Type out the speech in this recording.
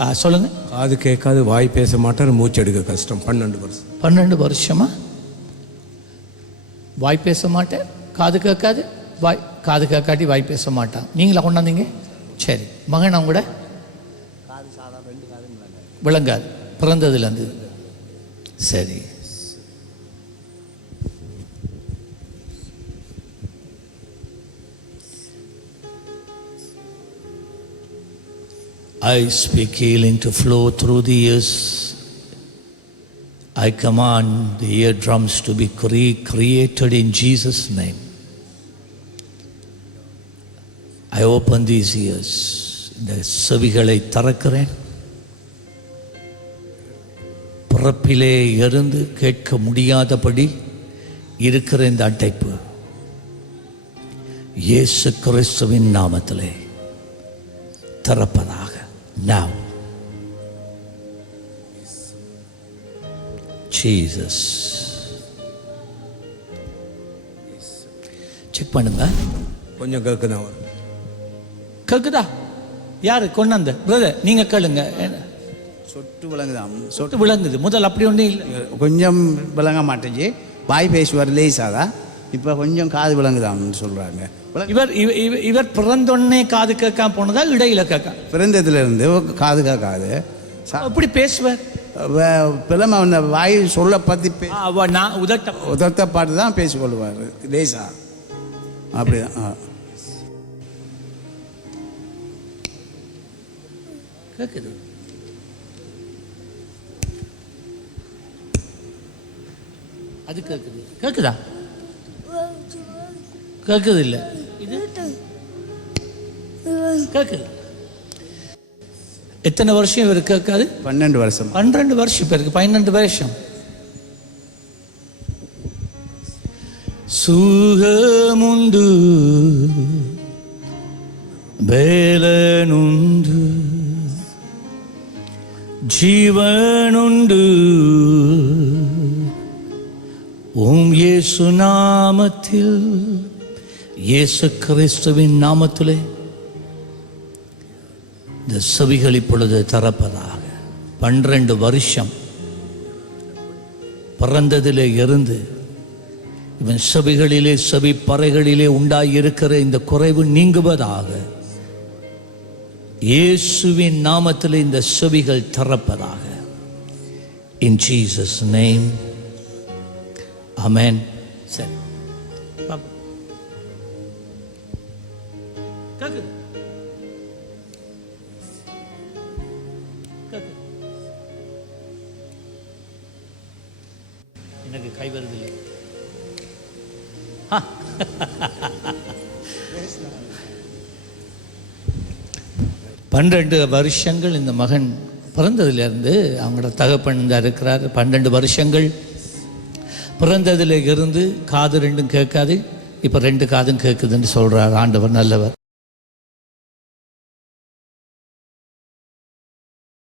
ஆ, சொல்லுங்க. காது கேட்காது வாய் பேச மாட்டார் மூச்சு எடுக்க கஷ்டம். பன்னெண்டு வருஷம். பன்னெண்டு வருஷமா? வாய் பேச மாட்டேன் காது கேட்காது வாய் காது கேட்காட்டி வாய் பேச மாட்டான். நீங்களா கொண்டாந்தீங்க? சரி மகன் அவங்க கூட? விளங்காது. பிறந்ததுலேருந்து. சரி. I speak healing to flow through the ears. I command the eardrums to be recreated in Jesus' name. I open these ears. இந்த செவிகளை திறக்கிறேன் பிறப்பிலே இருந்து கேட்க முடியாதபடி இருக்கிற இந்த அடைப்பு இயேசு கிறிஸ்துவின் நாமத்திலே திறப்பதாக now. Jesus. செக் பண்ணுங்க. கொஞ்சம் கேட்குதான் அவர் கேக்குதா? யாரு? கொண்டாந்த பிரதர் நீங்க கேளுங்க. சொட்டு விளங்குதான் சொட்டு விளங்குது. முதல் அப்படி ஒன்றும் இல்லை. கொஞ்சம் விளங்க மாட்டேங்குது வாய் பேசுவார் லேசாதா? இப்போ கொஞ்சம் காது விளங்குதான்னு சொல்கிறாங்க இவர் இவ- இவ- இவர் பிறந்தொன்னே காது கேட்காம போனதா இடையில கேட்க பிறந்ததுலேருந்து காது கேட்காது. எப்படி பேசுவார்? பிளம அந்த வாய் சொல்ல பற்றி நான் உதட்ட உதர்த்த பாட்டு தான் பேசிக்கொள்வார் லேசா. அப்படிதான் ஆ. கேக்குது. அது கேக்குது. கேக்குதா? கேக்குது இல்ல இது கேக்குது. எத்தனை வருஷம் இவர் கேட்காது? பன்னெண்டு வருஷம். பன்னிரண்டு வருஷம் பேருக்கு பன்னெண்டு வருஷம். வேலனுண்டு ஜீவனுண்டு ஓம் இயேசு நாமத்தில் இயேசு கிறிஸ்துவின் நாமத்திலே இந்த செவிகள் இப்பொழுது தரப்பதாக பன்னிரண்டு வருஷம் பிறந்ததிலே இருந்து இவன் செவிகளிலே செவி பறைகளிலே உண்டாயிருக்கிற இந்த குறைவு நீங்குவதாக இயேசுவின் நாமத்தில் இந்த செவிகள் திறப்பதாக. இன் ஜீசஸ் நேம் அமேன் சரி. கேக்குது கேக்குது. எனக்கு கை வருது இல்லை பன்னிரண்டு வருஷங்கள் இந்த மகன் பிறந்ததிலிருந்து அவங்களோட தகப்பன் இந்த இருக்கிறார். பன்னெண்டு வருஷங்கள் பிறந்ததில் இருந்து காது ரெண்டும் கேட்காது. இப்போ ரெண்டு காதும் கேட்குதுன்னு சொல்கிறார் ஆண்டவர் நல்லவர்.